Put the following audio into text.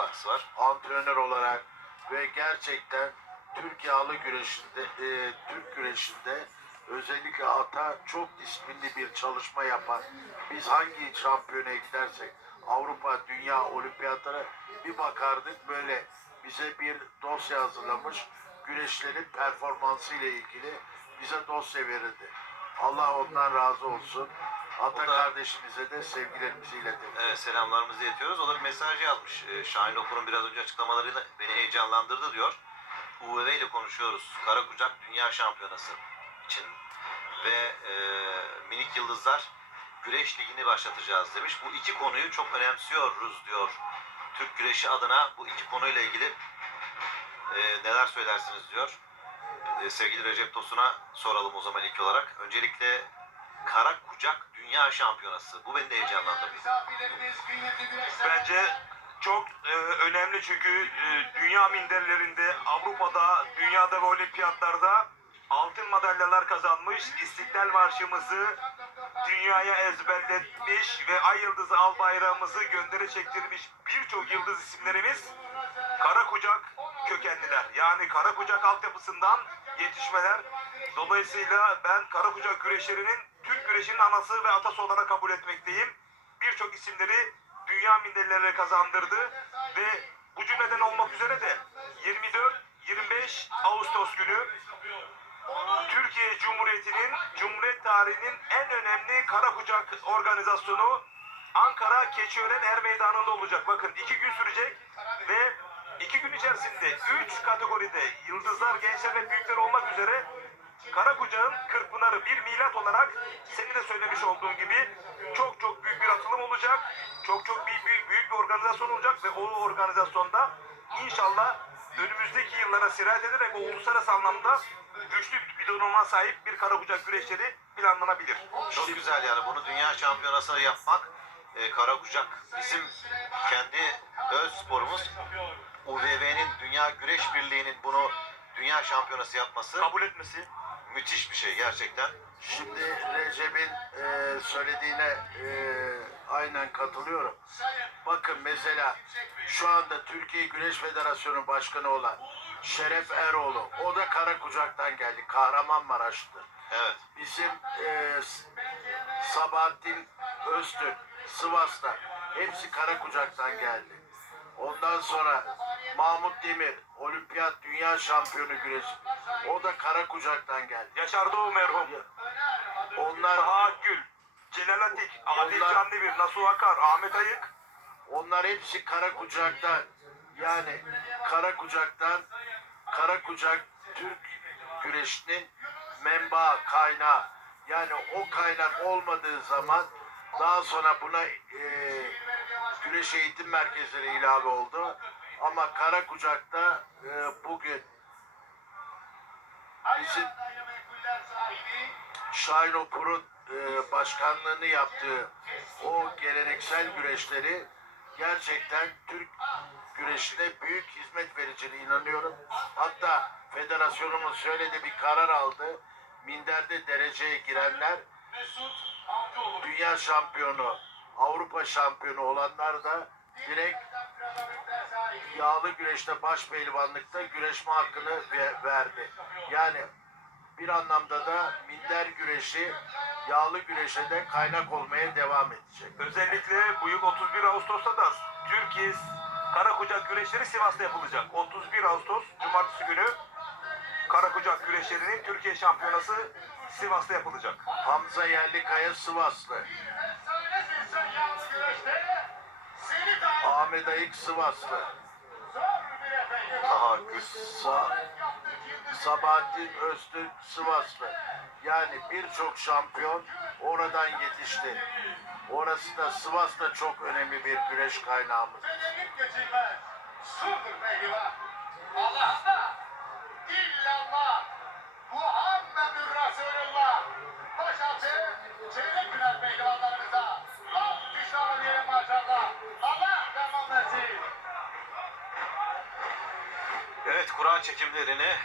katkısı var. antrenör olarak ve gerçekten Türk yağlı güreşinde, e, Türk güreşinde özellikle ata çok disiplinli bir çalışma yapan. Biz hangi şampiyona gidersek Avrupa, Dünya, Olimpiyatlara bir bakardık böyle bize bir dosya hazırlamış. Güreşlerin performansı ile ilgili bize dosya verildi. Allah ondan razı olsun. Ata da- kardeşimize de sevgilerimizi iletelim. Evet, selamlarımızı iletiyoruz. O da bir mesaj yazmış. Ee, Şahin Okur'un biraz önce açıklamalarıyla beni heyecanlandırdı diyor. UVV ile konuşuyoruz. Kara Kucak Dünya Şampiyonası için. Ve e, minik yıldızlar güreş ligini başlatacağız demiş. Bu iki konuyu çok önemsiyoruz diyor. Türk güreşi adına bu iki konuyla ilgili e, neler söylersiniz diyor. E, sevgili Recep Tosun'a soralım o zaman ilk olarak. Öncelikle Kucak Dünya Şampiyonası. Bu beni de heyecanlandırdı. Bence çok e, önemli çünkü e, dünya minderlerinde, Avrupa'da, dünyada ve olimpiyatlarda altın madalyalar kazanmış, İstiklal Marşımızı dünyaya ezberletmiş ve Ay Yıldızı Al bayrağımızı göndere çektirmiş birçok yıldız isimlerimiz kara kucak kökenliler. Yani kara kucak altyapısından yetişmeler. Dolayısıyla ben kara kucak güreşlerinin Türk güreşinin anası ve atası olarak kabul etmekteyim. Birçok isimleri dünya minderlerine kazandırdı ve bu cümleden olmak üzere de 24-25 Ağustos günü Türkiye Cumhuriyeti'nin Cumhuriyet tarihinin en önemli kara kucak organizasyonu Ankara Keçiören Er Meydanı'nda olacak. Bakın iki gün sürecek ve iki gün içerisinde üç kategoride yıldızlar, gençler ve büyükler olmak üzere Kara Kucağın Kırkpınarı bir milat olarak senin de söylemiş olduğun gibi çok çok büyük bir atılım olacak. Çok çok büyük, büyük, büyük bir organizasyon olacak ve o organizasyonda inşallah önümüzdeki yıllara sirayet ederek o uluslararası anlamda güçlü bir donanıma sahip bir kara kucak güreşleri planlanabilir. Çok güzel yani bunu dünya şampiyonası yapmak e, kara kucak bizim kendi öz sporumuz UVV'nin Dünya Güreş Birliği'nin bunu dünya şampiyonası yapması Kabul etmesi müthiş bir şey gerçekten. Şimdi Recep'in e, söylediğine e, aynen katılıyorum. Bakın mesela şu anda Türkiye Güreş Federasyonu Başkanı olan Şeref Eroğlu, o da Karakucak'tan geldi, Kahramanmaraş'tı. Evet. Bizim e, Sabahattin Öztürk, Sivas'ta, hepsi Karakucak'tan geldi. Ondan sonra Mahmut Demir, Olimpiyat Dünya Şampiyonu güreş, o da Karakucak'tan geldi. Yaşar Doğu merhum, Onlar Taha Akgül, Celal Atik, Adil Onlar- Canlıbir, Nasuh Akar, Ahmet Ayık. Onlar hepsi kara kucaktan yani kara kucaktan kara kucak Türk güreşinin menba kaynağı. Yani o kaynak olmadığı zaman daha sonra buna e, güreş eğitim merkezleri ilave oldu ama kara kucakta e, bugün bizim Şahin Okur'un e, başkanlığını yaptığı o geleneksel güreşleri gerçekten Türk güreşine büyük hizmet vereceğine inanıyorum. Hatta federasyonumuz şöyle de bir karar aldı. Minder'de dereceye girenler dünya şampiyonu, Avrupa şampiyonu olanlar da direkt yağlı güreşte baş pehlivanlıkta güreşme hakkını ve- verdi. Yani bir anlamda da minder güreşi yağlı güreşe de kaynak olmaya devam edecek. Özellikle bu yıl 31 Ağustos'ta da Türkiye Kara Kucak güreşleri Sivas'ta yapılacak. 31 Ağustos Cumartesi günü Kara Kucak güreşlerinin Türkiye şampiyonası Sivas'ta yapılacak. Hamza Yerlikaya Sivaslı, Ahmet Ayık Sivaslı, Taha Gül. Sa Sabahattin Öztürk Sivaslı. Yani birçok şampiyon oradan yetişti. Orası da Sivas da çok önemli bir güreş kaynağımız. Surdur pehlivan. Kura çekimlerini